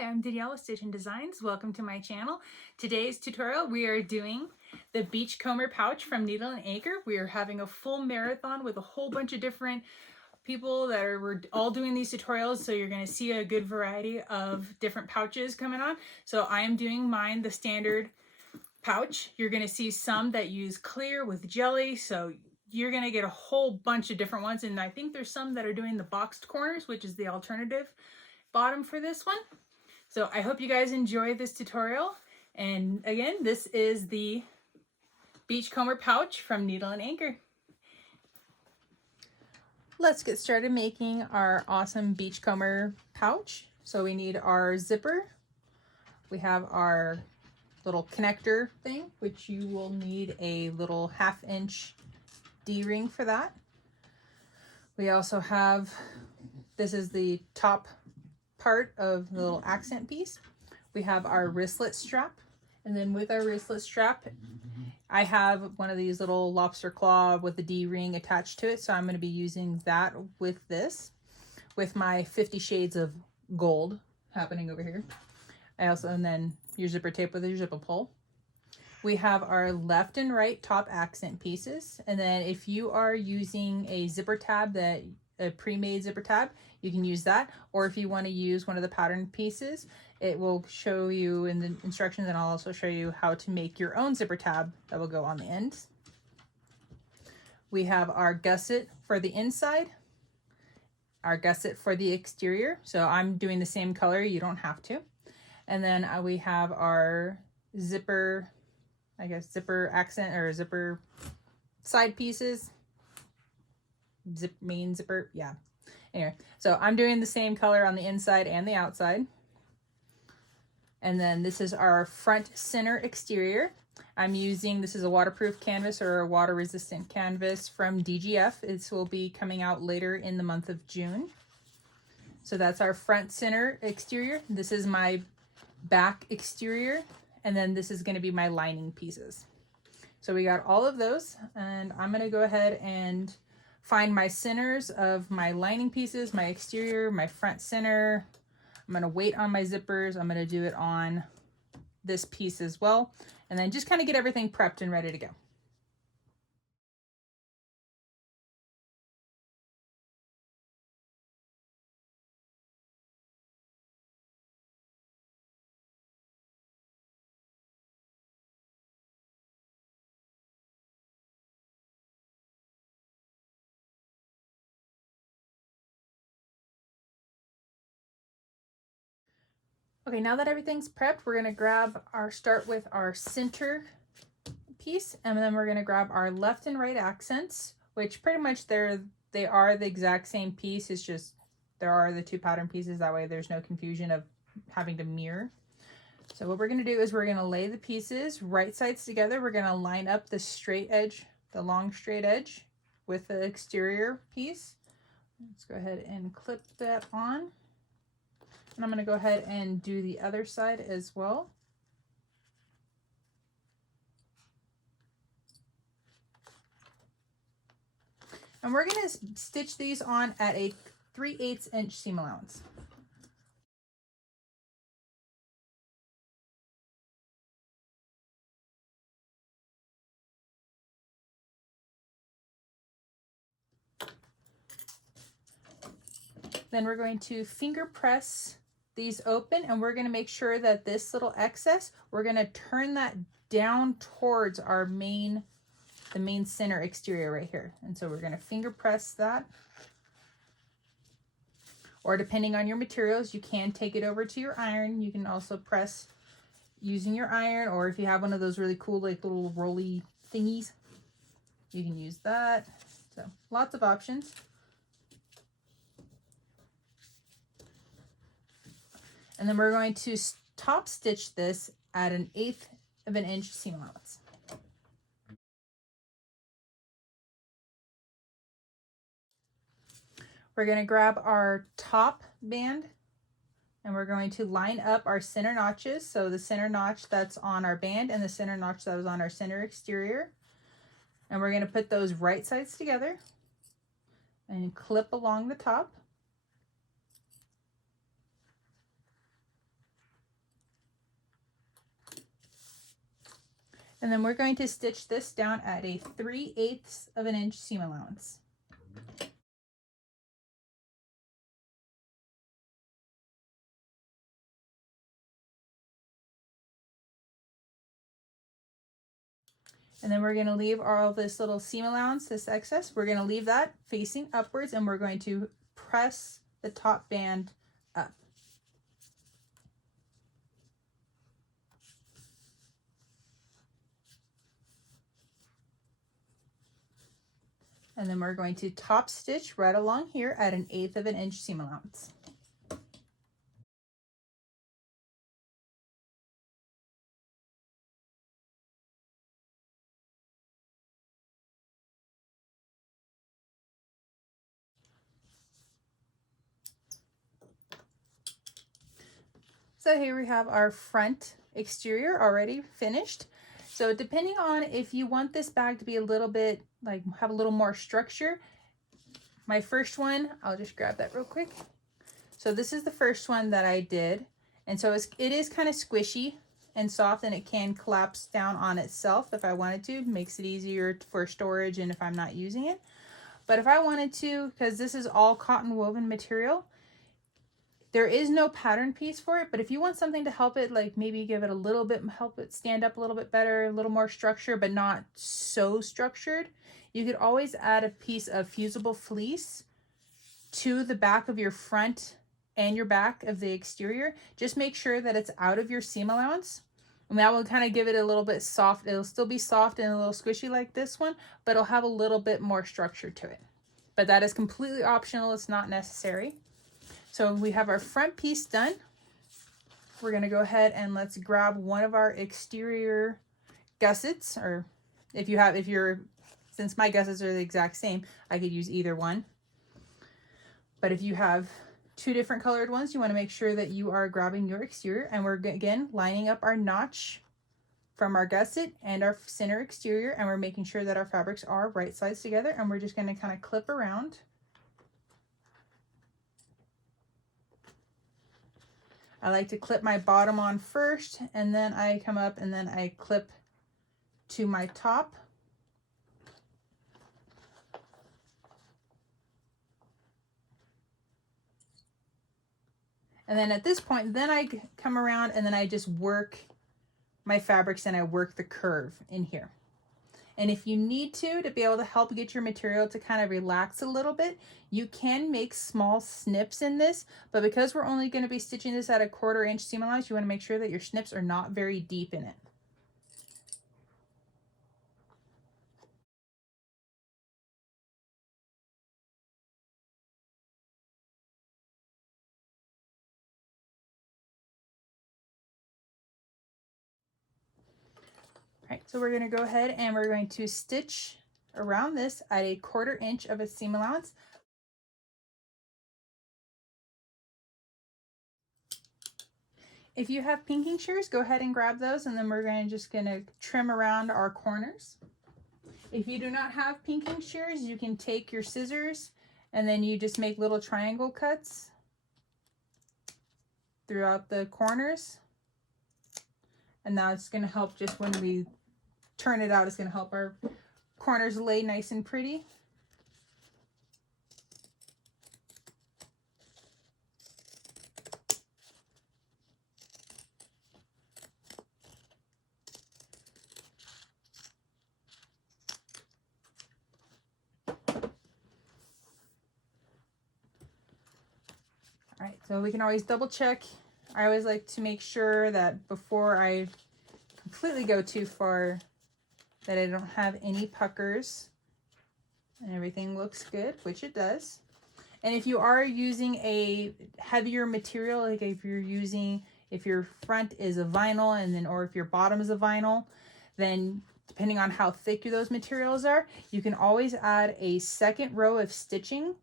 Hi, I'm Danielle with Stitch and Designs. Welcome to my channel. Today's tutorial, we are doing the Beachcomber pouch from Needle and Anchor. We are having a full marathon with a whole bunch of different people that we're all doing these tutorials, so you're going to see a good variety of different pouches coming on. So I am doing mine, the standard pouch. You're going to see some that use clear with jelly, so you're going to get a whole bunch of different ones, and I think there's some that are doing the boxed corners, which is the alternative bottom for this one. So I hope you guys enjoy this tutorial. And again, this is the Beachcomber pouch from Needle and Anchor. Let's get started making our awesome Beachcomber pouch. So we need our zipper. We have our little connector thing, which you will need a little 1/2 inch D-ring for that. We also have, this is the top part of the little accent piece. We have our wristlet strap, and then with our wristlet strap I have one of these little lobster claw with the D-ring attached to it, so I'm going to be using that with this, with my 50 shades of gold happening over here. I also, and then your zipper tape with your zipper pull. We have our left and right top accent pieces, and then if you are using a zipper tab, that a pre-made zipper tab, you can use that, or if you want to use one of the pattern pieces, it will show you in the instructions, and I'll also show you how to make your own zipper tab that will go on the end. We have our gusset for the inside, our gusset for the exterior, so I'm doing the same color, you don't have to. And then we have our zipper, I guess zipper accent or zipper side pieces, main zipper, yeah. Anyway, so I'm doing the same color on the inside and the outside. And then this is our front center exterior. I'm using, this is a waterproof canvas or a water resistant canvas from DGF. This will be coming out later in the month of June. So that's our front center exterior. This is my back exterior. And then this is going to be my lining pieces. So we got all of those, and I'm going to go ahead and find my centers of my lining pieces, my exterior, my front center. I'm going to wait on my zippers. I'm going to do it on this piece as well, and then just kind of get everything prepped and ready to go. Okay, now that everything's prepped, we're going to start with our center piece, and then we're going to grab our left and right accents, which pretty much they are the exact same piece. It's just there are the two pattern pieces, that way there's no confusion of having to mirror. So what we're going to do is we're going to lay the pieces right sides together. We're going to line up the straight edge, the long straight edge, with the exterior piece. Let's go ahead and clip that on. And I'm going to go ahead and do the other side as well. And we're going to stitch these on at a 3/8 inch seam allowance. Then we're going to finger press these open, and we're going to make sure that this little excess, we're going to turn that down towards our the main center exterior right here. And so we're going to finger press that. Or depending on your materials, you can take it over to your iron. You can also press using your iron, or if you have one of those really cool like little rolly thingies, you can use that. So lots of options. And then we're going to top stitch this at an 1/8 of an inch seam allowance. We're going to grab our top band, and we're going to line up our center notches. So the center notch that's on our band and the center notch that was on our center exterior. And we're going to put those right sides together and clip along the top. And then we're going to stitch this down at a 3/8 of an inch seam allowance. And then we're going to leave all this little seam allowance, this excess, we're going to leave that facing upwards, and we're going to press the top band up. And then we're going to top stitch right along here at an 1/8 of an inch seam allowance. So here we have our front exterior already finished. So depending on if you want this bag to be a little bit, like have a little more structure, my first one, I'll just grab that real quick. So this is the first one that I did. And so it is kind of squishy and soft, and it can collapse down on itself if I wanted to. It makes it easier for storage and if I'm not using it. But if I wanted to, because this is all cotton woven material, there is no pattern piece for it, but if you want something to help it, like maybe give it a little bit, help it stand up a little bit better, a little more structure, but not so structured, you could always add a piece of fusible fleece to the back of your front and your back of the exterior. Just make sure that it's out of your seam allowance, and that will kind of give it a little bit soft. It'll still be soft and a little squishy like this one, but it'll have a little bit more structure to it. But that is completely optional. It's not necessary. So we have our front piece done. We're going to go ahead and let's grab one of our exterior gussets, or since my gussets are the exact same, I could use either one. But if you have two different colored ones, you want to make sure that you are grabbing your exterior, and we're again lining up our notch from our gusset and our center exterior, and we're making sure that our fabrics are right sides together, and we're just going to kind of clip around. I like to clip my bottom on first, and then I come up and then I clip to my top. And then at this point, then I come around and then I just work my fabrics and I work the curve in here. And if you need to be able to help get your material to kind of relax a little bit, you can make small snips in this, but because we're only going to be stitching this at a 1/4 inch seam allowance, you want to make sure that your snips are not very deep in it. All right, so we're going to go ahead and we're going to stitch around this at a 1/4 inch of a seam allowance. If you have pinking shears, go ahead and grab those, and then we're just going to trim around our corners. If you do not have pinking shears, you can take your scissors and then you just make little triangle cuts throughout the corners. And now it's going to help, just when we turn it out, it's going to help our corners lay nice and pretty. All right, so we can always double check. I always like to make sure that before I completely go too far, that I don't have any puckers and everything looks good, which it does. And if you are using a heavier material, like if your front is a vinyl and then, or if your bottom is a vinyl, then depending on how thick those materials are, you can always add a second row of stitching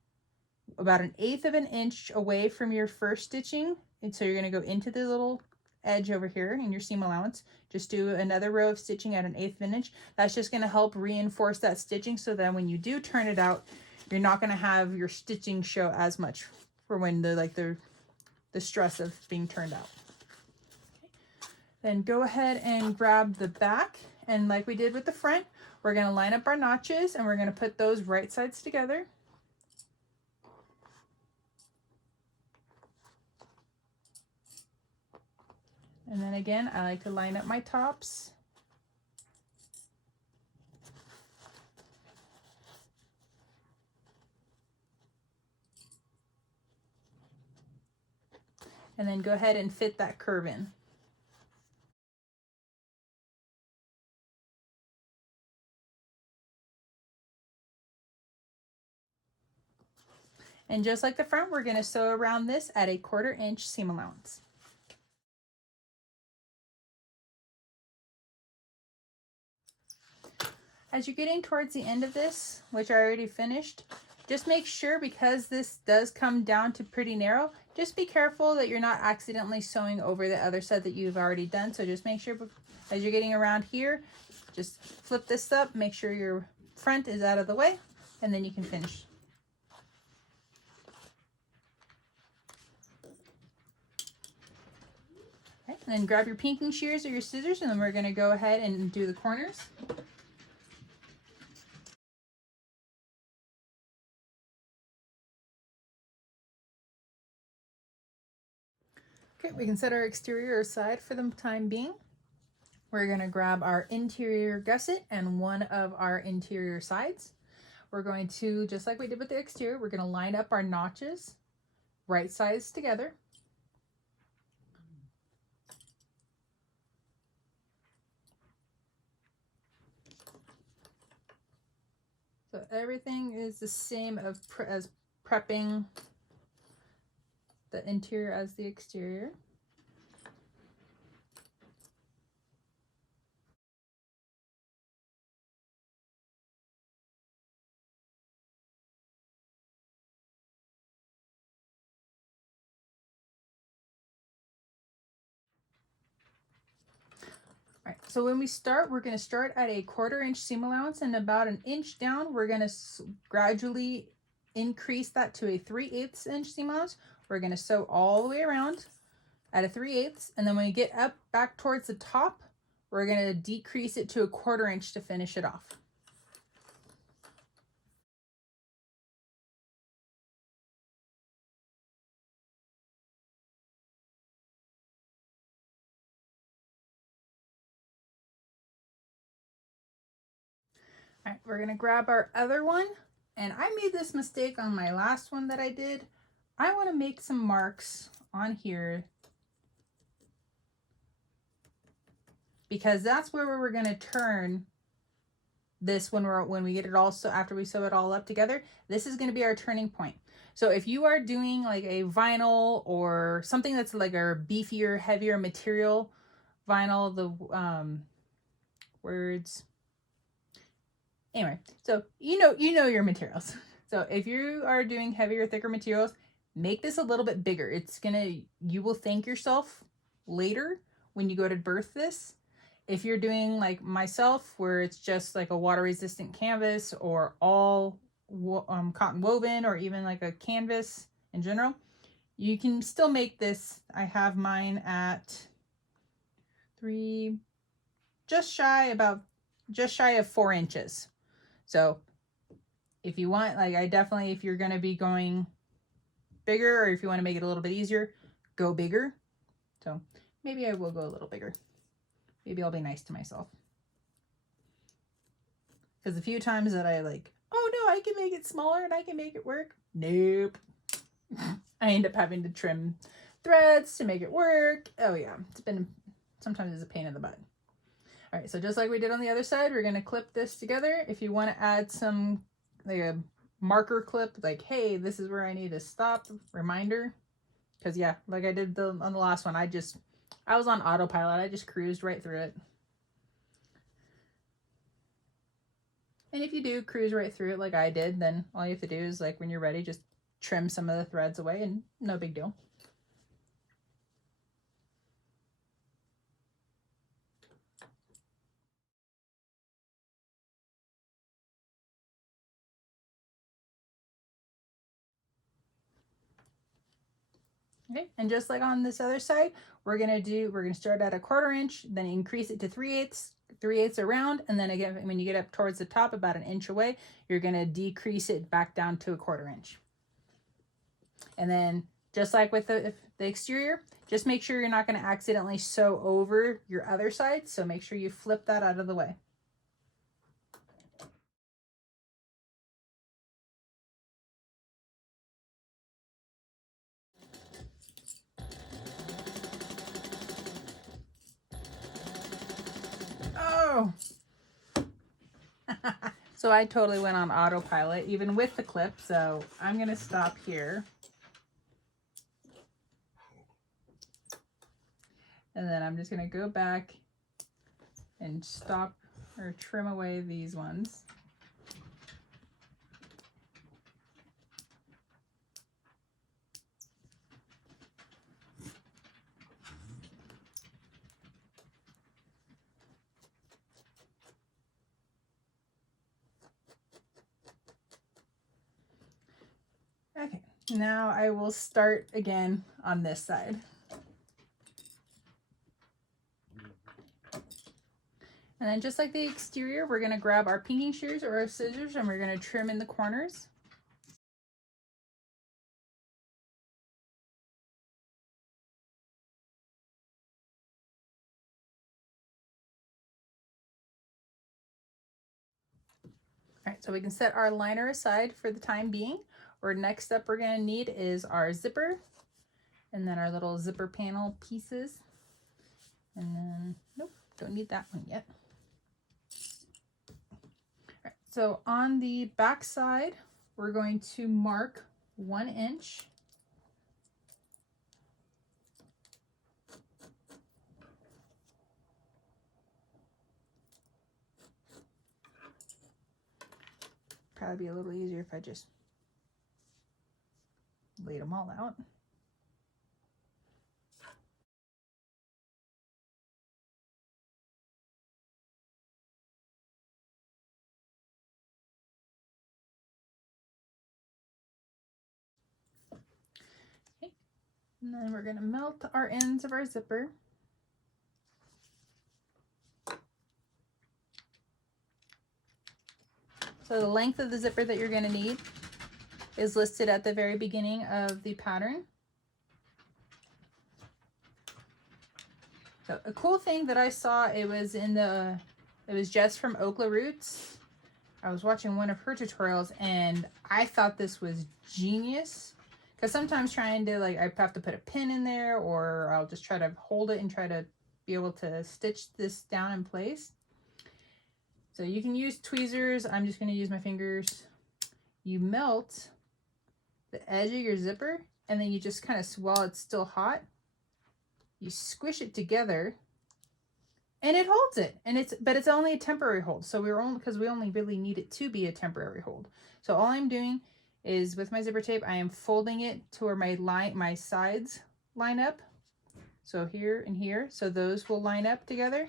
about 1/8 of an inch away from your first stitching. And so you're going to go into the little edge over here in your seam allowance, just do another row of stitching at 1/8 of an inch. That's just going to help reinforce that stitching, so that when you do turn it out, you're not going to have your stitching show as much for when the stress of being turned out. Okay. Then go ahead and grab the back, And like we did with the front, we're going to line up our notches and we're going to put those right sides together. And then again, I like to line up my tops. And then go ahead and fit that curve in. And just like the front, we're going to sew around this at a 1/4 inch seam allowance. As you're getting towards the end of this, which I already finished, just make sure, because this does come down to pretty narrow, just be careful that you're not accidentally sewing over the other side that you've already done. So just make sure as you're getting around here, just flip this up, make sure your front is out of the way, and then you can finish. Okay, and then grab your pinking shears or your scissors, and then we're going to go ahead and do the corners. Okay, we can set our exterior aside for the time being. We're going to grab our interior gusset and one of our interior sides. We're going to, just like we did with the exterior, we're going to line up our notches right sides together. So everything is the same as prepping the interior as the exterior. All right, so when we start, we're going to start at a 1/4 inch seam allowance, and about 1 inch down, we're going to gradually increase that to a 3/8 inch seam allowance. We're going to sew all the way around at a 3/8, and then when we get up back towards the top, we're going to decrease it to a 1/4 inch to finish it off. All right, we're going to grab our other one, and I made this mistake on my last one that I did. I want to make some marks on here because that's where we're going to turn this when we get it all, so after we sew it all up together, this is going to be our turning point. So if you are doing like a vinyl or something that's like a beefier, heavier material, vinyl, the words, anyway, so you know your materials. So if you are doing heavier, thicker materials, make this a little bit bigger. You will thank yourself later when you go to birth this. If you're doing like myself, where it's just like a water resistant canvas or all cotton woven, or even like a canvas in general, you can still make this. I have mine at just shy of 4 inches. So if you want, like, if you're going to be going bigger, or if you want to make it a little bit easier, go bigger. So maybe I will go a little bigger. Maybe I'll be nice to myself. Because the few times that I like, oh no, I can make it smaller and I can make it work. Nope. I end up having to trim threads to make it work. Oh yeah, sometimes it's a pain in the butt. All right, so just like we did on the other side, we're gonna clip this together. If you want to add some, like a marker clip, like, hey, this is where I need to stop, reminder. Because yeah, like I did on the last one, I was on autopilot. I just cruised right through it. And if you do cruise right through it like I did, then all you have to do is, like, when you're ready, just trim some of the threads away, and no big deal. Okay, and just like on this other side, we're gonna start at a 1/4 inch, then increase it to 3/8, 3/8 around, and then again, when you get up towards the top, about 1 inch away, you're gonna decrease it back down to 1/4 inch. And then just like with the exterior, just make sure you're not gonna accidentally sew over your other side. So make sure you flip that out of the way. Oh! So I totally went on autopilot, even with the clip. So I'm gonna stop here. And then I'm just gonna go back and stop or trim away these ones. Okay, now I will start again on this side. And then just like the exterior, we're gonna grab our pinking shears or our scissors and we're gonna trim in the corners. All right, so we can set our liner aside for the time being. Or next up we're gonna need is our zipper and then our little zipper panel pieces. And then, nope, don't need that one yet. All right, so on the back side, we're going to mark 1 inch. Probably be a little easier if I just laid them all out. Okay. And then we're gonna melt our ends of our zipper. So the length of the zipper that you're gonna need is listed at the very beginning of the pattern. So a cool thing that I saw, it was Jess from Okla Roots. I was watching one of her tutorials and I thought this was genius. Because sometimes trying to, like, I have to put a pin in there or I'll just try to hold it and try to be able to stitch this down in place. So you can use tweezers. I'm just going to use my fingers. You melt the edge of your zipper and then you just kind of, while it's still hot, you squish it together and it holds it. And but it's only a temporary hold. So because we only really need it to be a temporary hold. So all I'm doing is with my zipper tape, I am folding it to where my sides line up. So here and here, so those will line up together.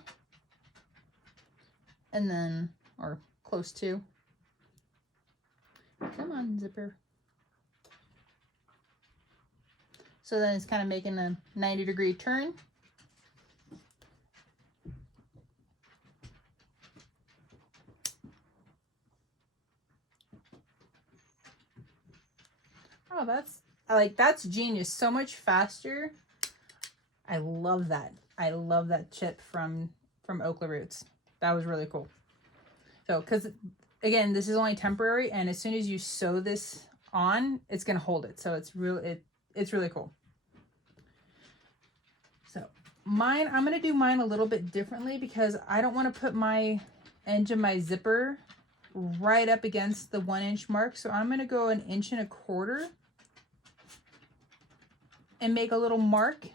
And then, or close to. Come on, zipper. So then it's kind of making a 90-degree turn. Oh, that's genius. So much faster. I love that. I love that tip from Okla Roots. That was really cool. So, because again, this is only temporary, and as soon as you sew this on, it's gonna hold it. So it's really cool. So I'm gonna do mine a little bit differently because I don't want to put my edge of my zipper right up against the 1 inch mark. So I'm gonna go 1 1/4 inches and make a little mark.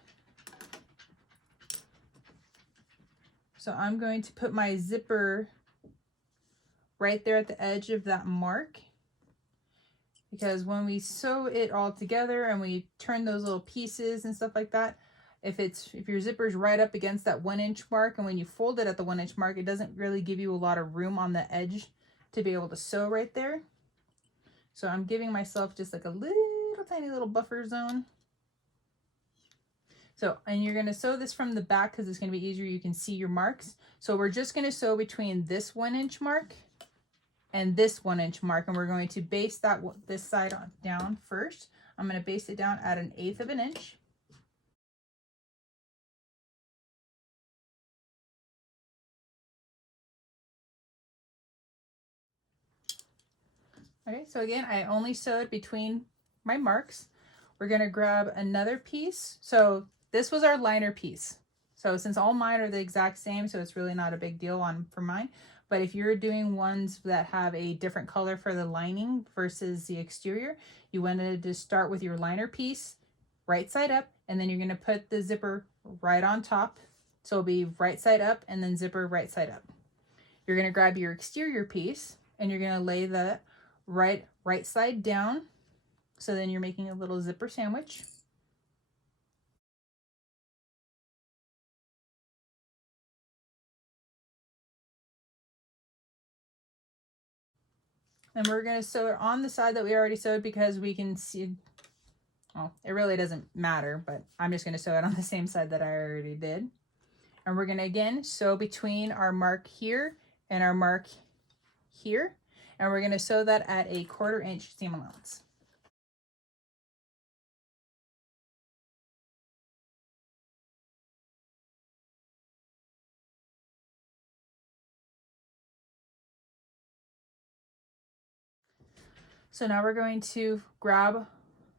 So I'm going to put my zipper right there at the edge of that mark, because when we sew it all together and we turn those little pieces and stuff like that, if your zipper's right up against that 1 inch mark, and when you fold it at the 1 inch mark, it doesn't really give you a lot of room on the edge to be able to sew right there. So I'm giving myself just like a little tiny little buffer zone. So, and you're going to sew this from the back because it's going to be easier. You can see your marks. So we're just going to sew between this 1 inch mark and this 1 inch mark, and we're going to base that this side on down first. I'm going to base it down at 1/8 of an inch. Okay, so again, I only sewed between my marks. We're going to grab another piece. So this was our liner piece. So since all mine are the exact same, so it's really not a big deal for mine. But if you're doing ones that have a different color for the lining versus the exterior, you wanted to start with your liner piece right side up, and then you're going to put the zipper right on top. So it'll be right side up and then zipper right side up. You're going to grab your exterior piece and you're going to lay the right side down. So then you're making a little zipper sandwich. And we're going to sew it on the side that we already sewed because we can see, well, it really doesn't matter, but I'm just going to sew it on the same side that I already did. And we're going to again sew between our mark here and our mark here. And we're going to sew that at a 1/4 inch seam allowance. So now we're going to grab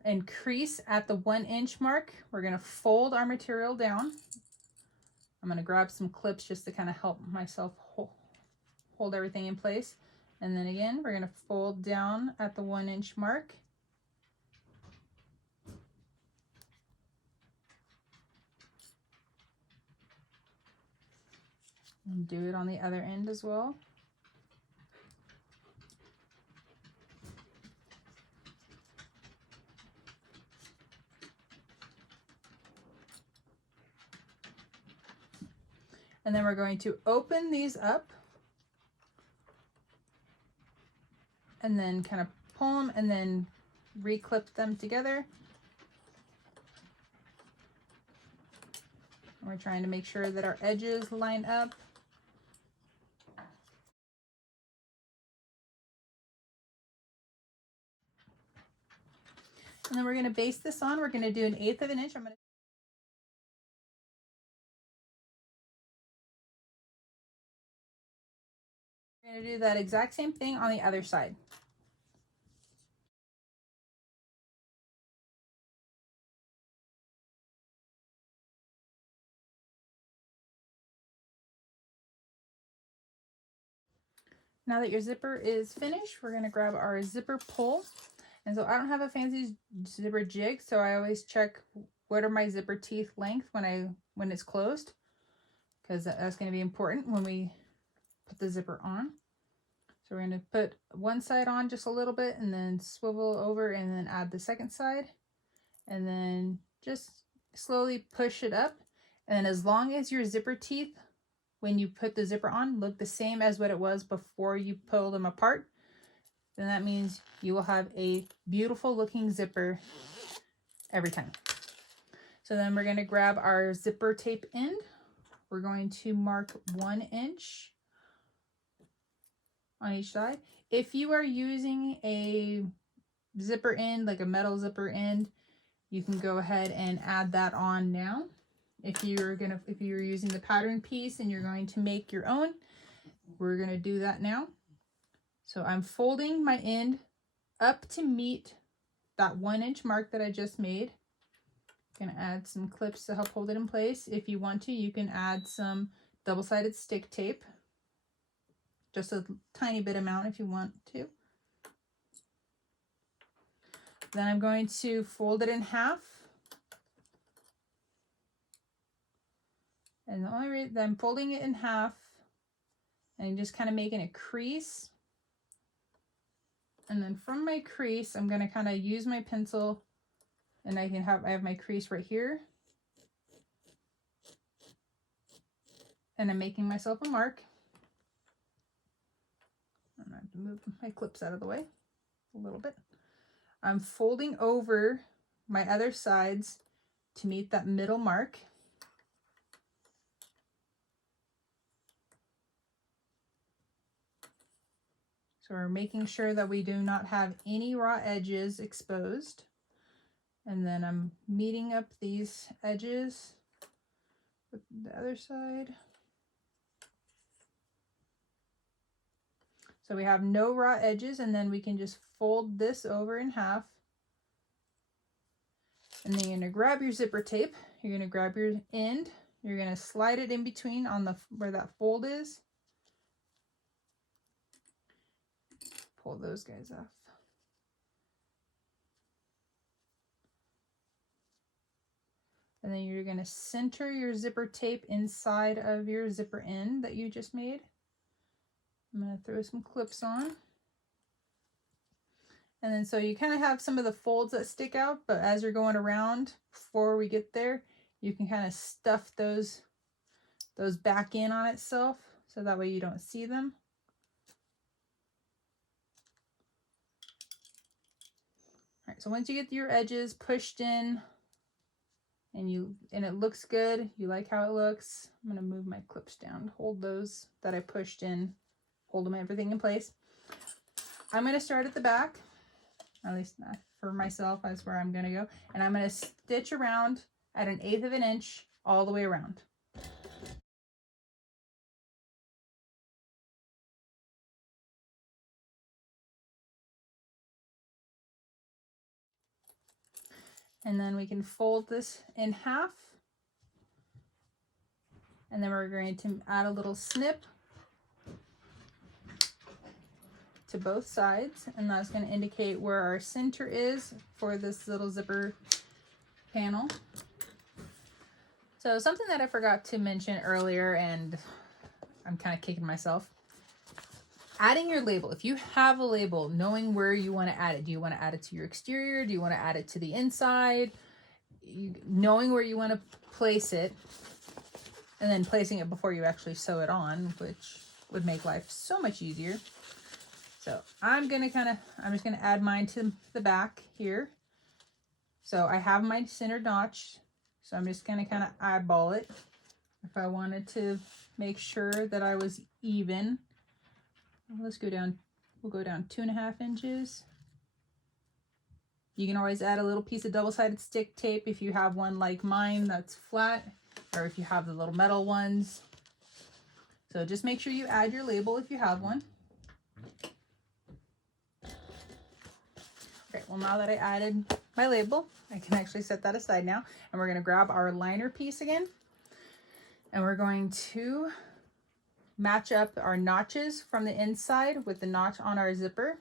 and crease at the 1 inch mark. We're going to fold our material down. I'm going to grab some clips just to kind of help myself hold everything in place. And then again, we're going to fold down at the 1 inch mark. And do it on the other end as well. And then we're going to open these up and then kind of pull them and then reclip them together. And we're trying to make sure that our edges line up. And then we're going to base this on. We're going to do 1/8 of an inch. I'm going to do that exact same thing on the other side. Now that your zipper is finished, we're going to grab our zipper pull. And so I don't have a fancy zipper jig, so I always check what are my zipper teeth length when it's closed, because that's going to be important when we put the zipper on. So we're going to put one side on just a little bit and then swivel over and then add the second side, and then just slowly push it up. And as long as your zipper teeth, when you put the zipper on, look the same as what it was before you pull them apart, then that means you will have a beautiful looking zipper every time. So then we're going to grab our zipper tape end. We're going to mark 1 inch on each side. If you are using a zipper end, like a metal zipper end, you can go ahead and add that on now. If you're using the pattern piece and you're going to make your own, we're going to do that now. So I'm folding my end up to meet that 1 inch mark that I just made. I'm going to add some clips to help hold it in place. If you want to, you can add some double-sided stick tape, just a tiny bit amount if you want to. Then I'm going to fold it in half. And the only reason I'm folding it in half and just kind of making a crease. And then from my crease, I'm going to kind of use my pencil, and I have my crease right here. And I'm making myself a mark. I'm going to have to move my clips out of the way a little bit. I'm folding over my other sides to meet that middle mark. So we're making sure that we do not have any raw edges exposed. And then I'm meeting up these edges with the other side. So we have no raw edges, and then we can just fold this over in half. And then you're gonna grab your zipper tape. You're gonna grab your end. You're gonna slide it in between on the where that fold is. Pull those guys off. And then you're gonna center your zipper tape inside of your zipper end that you just made. I'm gonna throw some clips on. And then so you kind of have some of the folds that stick out, but as you're going around, before we get there, you can kind of stuff those back in on itself, so that way you don't see them. All right, so once you get your edges pushed in and it looks good, you like how it looks, I'm gonna move my clips down, hold those that I pushed in, hold them everything in place. I'm gonna start at the back, at least not for myself, that's where I'm gonna go, and I'm gonna stitch around at 1/8 of an inch all the way around. And then we can fold this in half. And then we're going to add a little snip to both sides. And that's going to indicate where our center is for this little zipper panel. So something that I forgot to mention earlier, and I'm kind of kicking myself. Adding your label. If you have a label, knowing where you want to add it. Do you want to add it to your exterior? Do you want to add it to the inside? Knowing where you want to place it, and then placing it before you actually sew it on, which would make life so much easier. So I'm just gonna add mine to the back here. So I have my center notch. So I'm just gonna kind of eyeball it. If I wanted to make sure that I was even, let's go down, we'll go down 2.5 inches. You can always add a little piece of double-sided stick tape if you have one like mine that's flat, or if you have the little metal ones. So just make sure you add your label if you have one. Okay, well, now that I added my label, I can actually set that aside now. And we're gonna grab our liner piece again. And we're going to match up our notches from the inside with the notch on our zipper.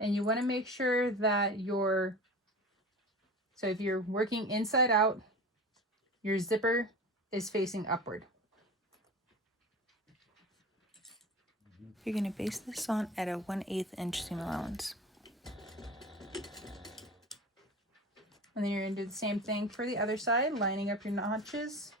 And you want to make sure that so if you're working inside out, your zipper is facing upward. You're going to base this on at a 1/8 inch seam allowance. And then you're going to do the same thing for the other side, lining up your notches.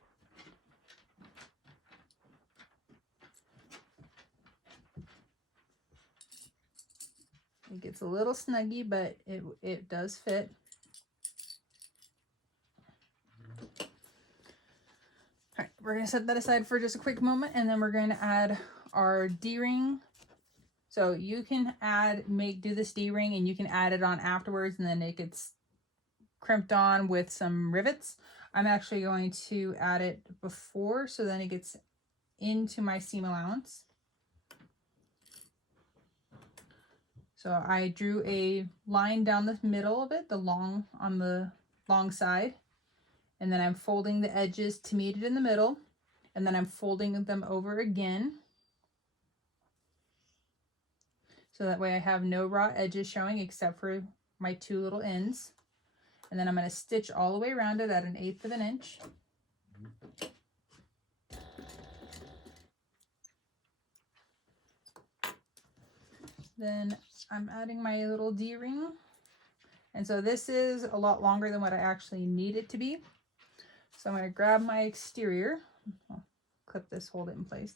It gets a little snuggy, but it does fit. All right, we're gonna set that aside for just a quick moment, and then we're going to add our D-ring. So you can do this D-ring, and you can add it on afterwards, and then it gets crimped on with some rivets. I'm actually going to add it before, so then it gets into my seam allowance. So I drew a line down the middle of it, on the long side, and then I'm folding the edges to meet it in the middle, and then I'm folding them over again. So that way I have no raw edges showing except for my 2 little ends. And then I'm going to stitch all the way around it at 1/8 of an inch. Then I'm adding my little D-ring. And so this is a lot longer than what I actually need it to be. So I'm going to grab my exterior. I'll clip this, hold it in place.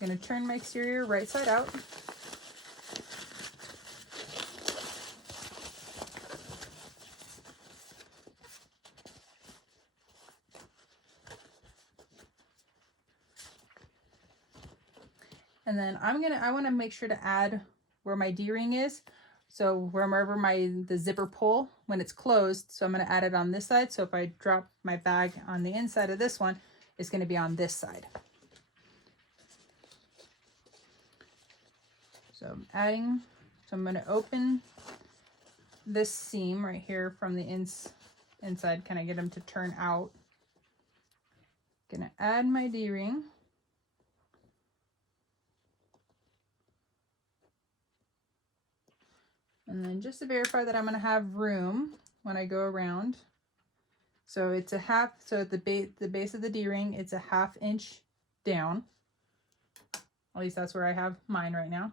I'm going to turn my exterior right side out. And then I want to make sure to add where my D-ring is. So wherever the zipper pull when it's closed, so I'm going to add it on this side. So if I drop my bag on the inside of this one, it's going to be on this side. So I'm adding, so I'm going to open this seam right here from the inside, kind of get them to turn out. Gonna add my D-ring. And then just to verify that I'm going to have room when I go around. So it's a half, so at the base of the D-ring, it's a 1/2 inch down. At least that's where I have mine right now.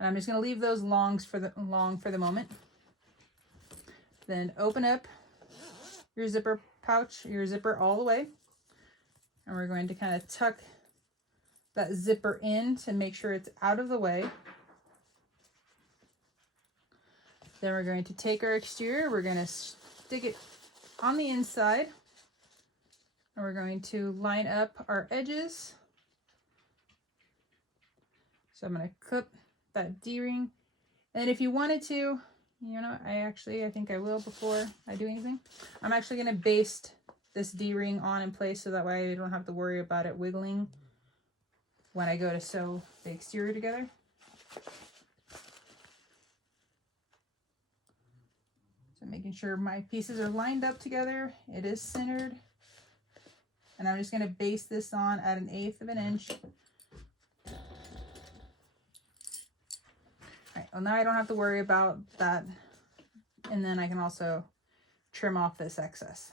And I'm just going to leave those long for the moment. Then open up your zipper pouch, your zipper all the way. And we're going to kind of tuck that zipper in to make sure it's out of the way. Then we're going to take our exterior, we're going to stick it on the inside, and we're going to line up our edges. So I'm going to clip that D-ring. And if you wanted to, you know, I think I will before I do anything. I'm actually going to baste this D-ring on in place so that way I don't have to worry about it wiggling when I go to sew the exterior together. So making sure my pieces are lined up together, it is centered. And I'm just going to baste this on at 1/8 of an inch. All right, well now I don't have to worry about that. And then I can also trim off this excess.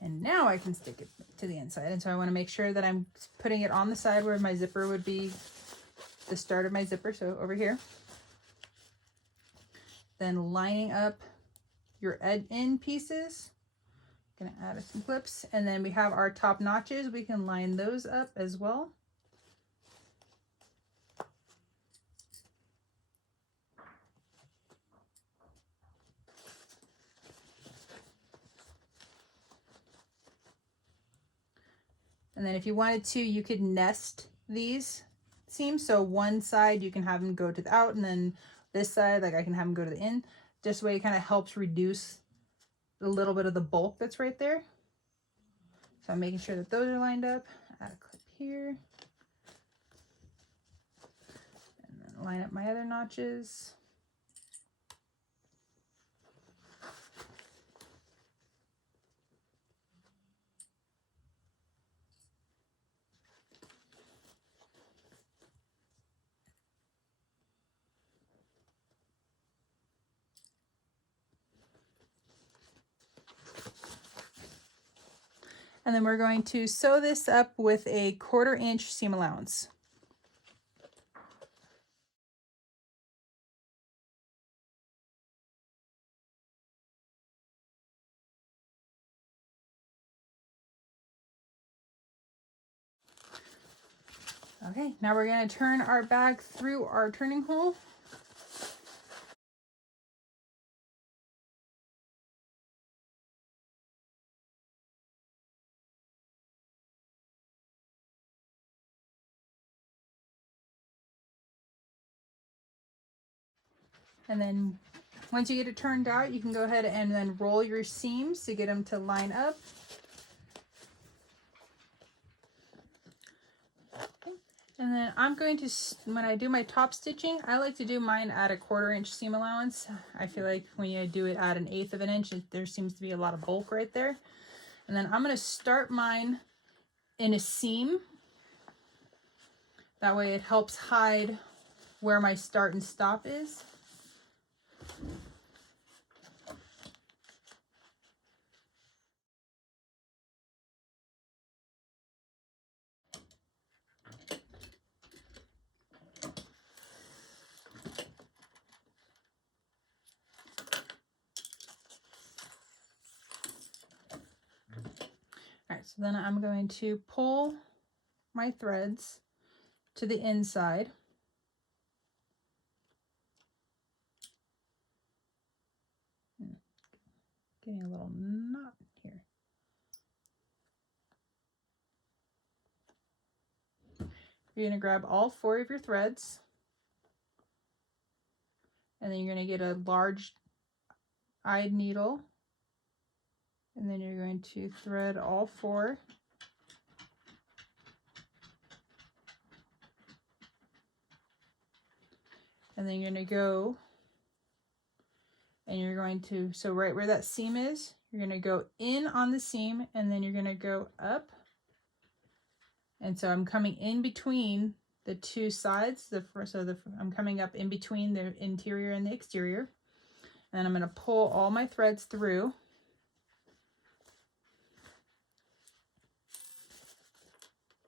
And now I can stick it to the inside. And so I want to make sure that I'm putting it on the side where my zipper would be, the start of my zipper, so over here. Then lining up your end pieces. Gonna add some clips, and then we have our top notches. We can line those up as well. And then if you wanted to, you could nest these seams. So one side you can have them go to the out, and then this side, like I can have them go to the in. Just the way it kind of helps reduce a little bit of the bulk that's right there. So I'm making sure that those are lined up. Add a clip here. And then line up my other notches. And then we're going to sew this up with a 1/4 inch seam allowance. Okay, now we're going to turn our bag through our turning hole. And then once you get it turned out, you can go ahead and then roll your seams to get them to line up. And then I'm going to, when I do my top stitching, I like to do mine at a 1/4 inch seam allowance. I feel like when you do it at 1/8 of an inch, there seems to be a lot of bulk right there. And then I'm going to start mine in a seam. That way it helps hide where my start and stop is. All right, so then I'm going to pull my threads to the inside. Getting a little knot here. You're going to grab all 4 of your threads, and then you're going to get a large eyed needle, and then you're going to thread all 4. And then you're going to go and you're going to, so right where that seam is, you're going to go in on the seam, and then you're going to go up. And so I'm coming in between the 2 sides. I'm coming up in between the interior and the exterior. And I'm going to pull all my threads through.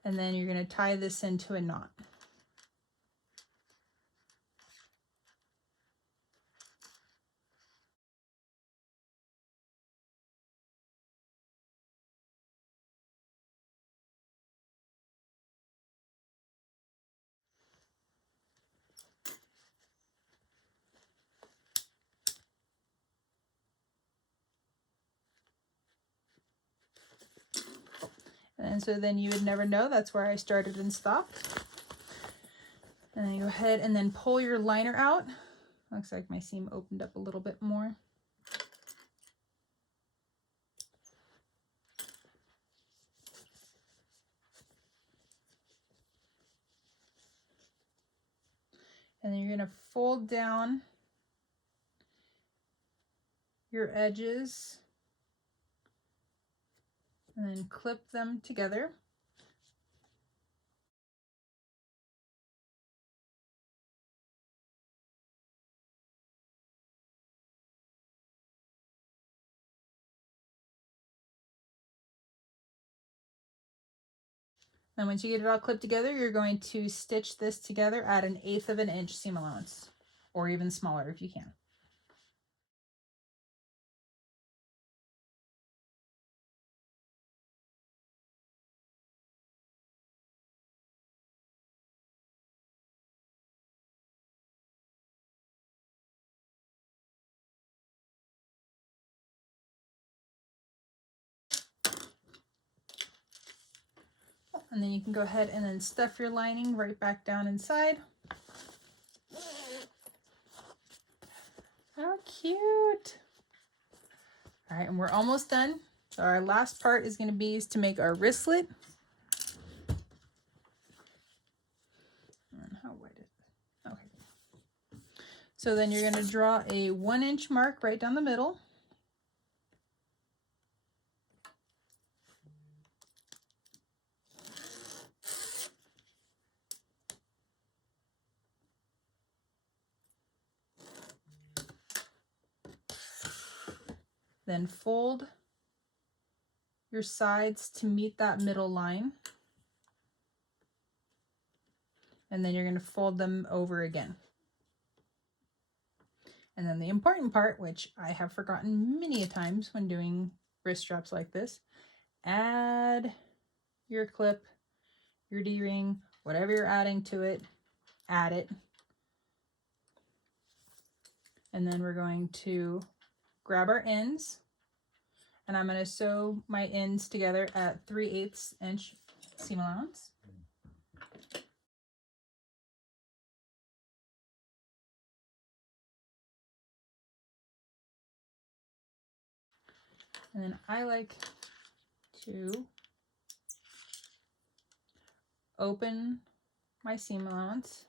And then you're going to tie this into a knot. And so then you would never know that's where I started and stopped. And then you go ahead and then pull your liner out. Looks like my seam opened up a little bit more. And then you're going to fold down your edges and then clip them together. And once you get it all clipped together, you're going to stitch this together at 1/8 of an inch seam allowance, or even smaller if you can. And then you can go ahead and then stuff your lining right back down inside. How cute! All right, and we're almost done. So our last part is going to be to make our wristlet. And how wide is it? Okay. So then you're going to draw a 1-inch mark right down the middle. Then fold your sides to meet that middle line. And then you're going to fold them over again. And then the important part, which I have forgotten many a times when doing wrist straps like this, add your clip, your D-ring, whatever you're adding to it, add it. And then we're going to grab our ends, and I'm going to sew my ends together at 3/8 inch seam allowance. And then I like to open my seam allowance,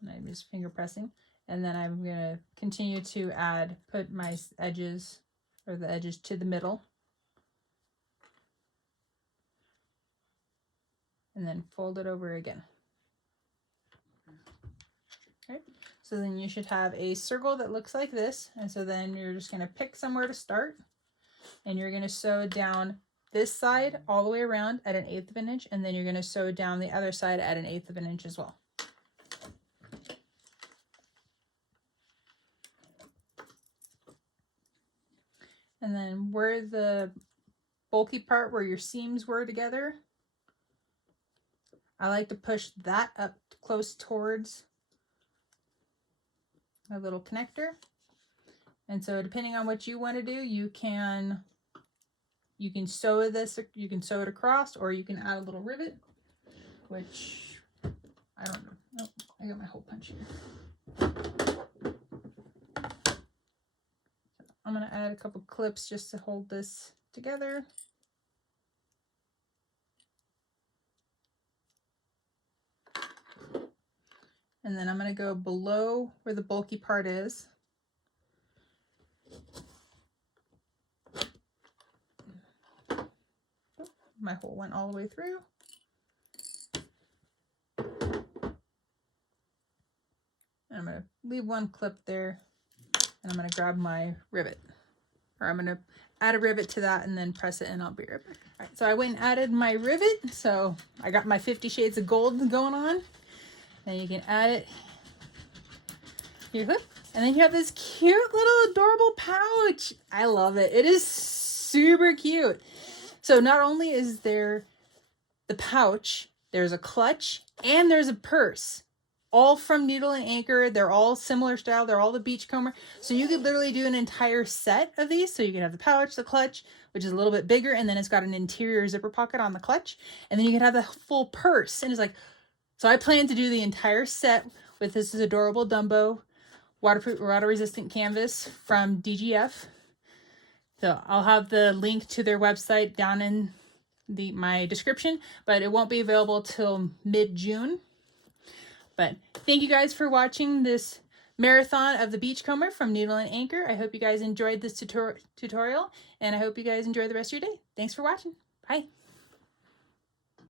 and I'm just finger pressing, and then I'm going to continue to put my edges, or the edges, to the middle, and then fold it over again. Okay, so then you should have a circle that looks like this, and so then you're just going to pick somewhere to start, and you're going to sew down this side all the way around at 1/8 of an inch, and then you're going to sew down the other side at 1/8 of an inch as well. And then where the bulky part where your seams were together, I like to push that up close towards my little connector. And so depending on what you want to do, you can sew this, you can sew it across, or you can add a little rivet. which I don't know. Nope, I got my hole punch here. I'm going to add a couple clips just to hold this together. And then I'm going to go below where the bulky part is. My hole went all the way through. And I'm going to leave one clip there, and I'm going to grab my rivet, or I'm going to add a rivet to that and then press it, and I'll be right back. All right, so I went and added my rivet. So I got my 50 Shades of Gold going on. Then you can add it your hook, and then you have this cute little adorable pouch. I love it. It is super cute. So not only is there the pouch, there's a clutch, and there's a purse. All from Needle and Anchor. They're all similar style. They're all the Beachcomber. So you could literally do an entire set of these. So you can have the pouch, the clutch, which is a little bit bigger, and then it's got an interior zipper pocket on the clutch. And then you can have the full purse. And it's like, so I plan to do the entire set with this adorable Dumbo waterproof, water resistant canvas from DGF. So I'll have the link to their website down in my description, but it won't be available till mid-June. But thank you guys for watching this marathon of the Beachcomber from Needle and Anchor. I hope you guys enjoyed this tutorial, and I hope you guys enjoy the rest of your day. Thanks for watching. Bye.